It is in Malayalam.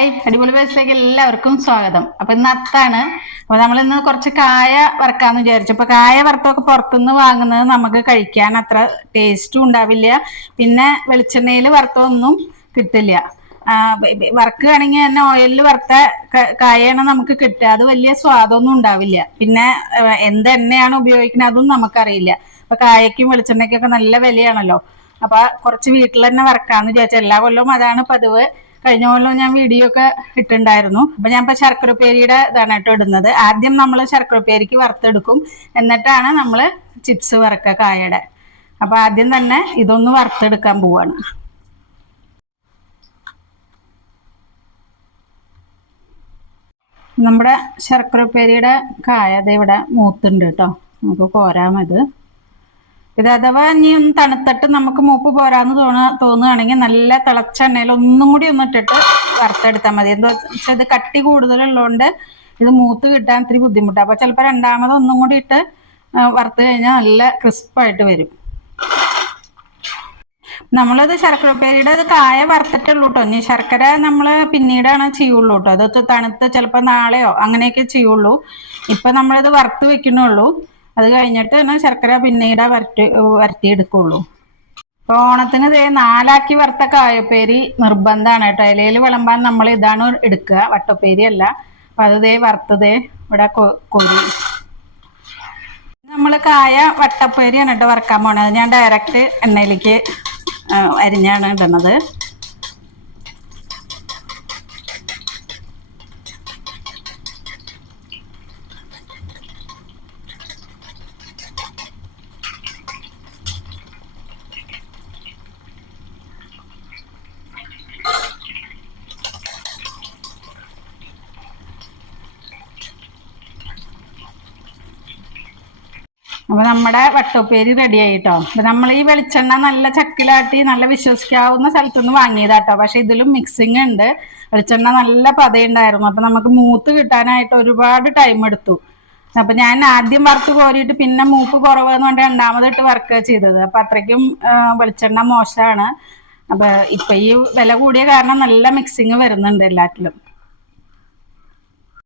ഹായ്. അടിപൊളി ബസ്സിലേക്ക് എല്ലാവർക്കും സ്വാഗതം. അപ്പൊ ഇന്ന് അത്താണ്. അപ്പൊ നമ്മൾ ഇന്ന് കുറച്ച് കായ വറക്കാന്ന് വിചാരിച്ചു. അപ്പൊ കായ വറുത്തൊക്കെ പുറത്തുനിന്ന് വാങ്ങുന്നത് നമുക്ക് കഴിക്കാൻ അത്ര ടേസ്റ്റും ഉണ്ടാവില്ല. പിന്നെ വെളിച്ചെണ്ണയിൽ വറുത്തൊന്നും കിട്ടില്ല. വറുക്കുകയാണെങ്കിൽ തന്നെ ഓയിലിൽ വറുത്ത കായാണ് നമുക്ക് കിട്ടുക. അത് വലിയ സ്വാദമൊന്നും ഉണ്ടാവില്ല. പിന്നെ എന്ത് എണ്ണയാണ് ഉപയോഗിക്കുന്നത് അതും നമുക്കറിയില്ല. അപ്പൊ കായക്കും വെളിച്ചെണ്ണയ്ക്കൊക്കെ നല്ല വിലയാണല്ലോ. അപ്പൊ കുറച്ച് വീട്ടിൽ തന്നെ വറക്കാന്ന് വിചാരിച്ചു. എല്ലാ കൊല്ലവും അതാണ് പതിവ്. കഴിഞ്ഞ കൊല്ലം ഞാൻ വീഡിയോ ഒക്കെ ഇട്ടുണ്ടായിരുന്നു. അപ്പൊ ഞാൻ ഇപ്പൊ ശർക്കരപ്പേരിയുടെ ഇതാണ് കേട്ടോ ഇടുന്നത്. ആദ്യം നമ്മൾ ശർക്കരപ്പേരിക്ക് വറുത്തെടുക്കും. എന്നിട്ടാണ് നമ്മൾ ചിപ്സ് വറക്കുക കായയുടെ. അപ്പൊ ആദ്യം തന്നെ ഇതൊന്ന് വറുത്തെടുക്കാൻ പോവാണ്. നമ്മുടെ ശർക്കരപ്പേരിയുടെ കായ ഇവിടെ മൂത്തുണ്ട് കേട്ടോ. നമുക്ക് കോരാം ഇത് അഥവാ ഇനി ഒന്ന് തണുത്തിട്ട് നമുക്ക് മൂപ്പ് പോരാന്ന് തോന്നുക തോന്നുകയാണെങ്കിൽ നല്ല തിളച്ച എണ്ണയിൽ ഒന്നും കൂടി ഒന്ന് ഇട്ടിട്ട് വറുത്തെടുത്താൽ മതി. എന്താ വെച്ചാൽ ഇത് കട്ടി കൂടുതലുള്ളതുകൊണ്ട് ഇത് മൂത്ത് കിട്ടാൻ ഇത്തിരി ബുദ്ധിമുട്ടാണ് അപ്പോൾ ചിലപ്പോൾ രണ്ടാമത് ഒന്നും കൂടി ഇട്ട് വറുത്ത് കഴിഞ്ഞാൽ നല്ല ക്രിസ്പായിട്ട് വരും. നമ്മളത് ശർക്കര ഉപ്പേരിയുടെ അത് കായ വറുത്തിട്ടുള്ളൂ കേട്ടോ. ഇനി ശർക്കര നമ്മൾ പിന്നീടാണ് ചെയ്യുള്ളൂ കേട്ടോ. അത് തണുത്ത് ചിലപ്പോൾ നാളെയോ അങ്ങനെയൊക്കെ ചെയ്യുള്ളൂ. ഇപ്പം നമ്മളത് വറുത്ത് വെക്കണുള്ളൂ അത് കഴിഞ്ഞിട്ട് തന്നെ ശർക്കര പിന്നീട് വരട്ടി വരട്ടിയെടുക്കുള്ളൂ. അപ്പൊ ഓണത്തിന് ഇതേ നാലാക്കി വറുത്ത കായപ്പേരി നിർബന്ധമാണ് കേട്ടോ. ഇലയിൽ വിളമ്പാൻ നമ്മൾ ഇതാണ് എടുക്കുക. വട്ടപ്പേരി അല്ല. അപ്പൊ അത് ഇതേ വറുത്തതേ ഇവിടെ കൊരി. നമ്മൾ കായ വട്ടപ്പേരിയാണ് കേട്ടോ വറുക്കാൻ പോണത്. ഞാൻ ഡയറക്റ്റ് എണ്ണയിലേക്ക് അരിഞ്ഞാണ് ഇടുന്നത്. അപ്പൊ നമ്മുടെ വട്ടോപ്പേരി റെഡി ആയിട്ടോ. അപ്പൊ നമ്മൾ ഈ വെളിച്ചെണ്ണ നല്ല ചക്കിലാട്ടി നല്ല വിശ്വസിക്കാവുന്ന സ്ഥലത്തുനിന്ന് വാങ്ങിയതാട്ടോ. പക്ഷെ ഇതിലും മിക്സിങ് ഉണ്ട്. വെളിച്ചെണ്ണ നല്ല പതയുണ്ടായിരുന്നു. അപ്പൊ നമുക്ക് മൂത്ത് കിട്ടാനായിട്ട് ഒരുപാട് ടൈം എടുത്തു. അപ്പൊ ഞാൻ ആദ്യം വറുത്ത് കോരിയിട്ട് പിന്നെ മൂപ്പ് കുറവെന്ന് കൊണ്ട് രണ്ടാമതിട്ട് വർക്ക് ചെയ്തത്. അപ്പൊ അത്രയ്ക്കും വെളിച്ചെണ്ണ മോശമാണ് അപ്പൊ ഇപ്പൊ ഈ വില കൂടിയ കാരണം നല്ല മിക്സിങ് വരുന്നുണ്ട് എല്ലാറ്റിലും.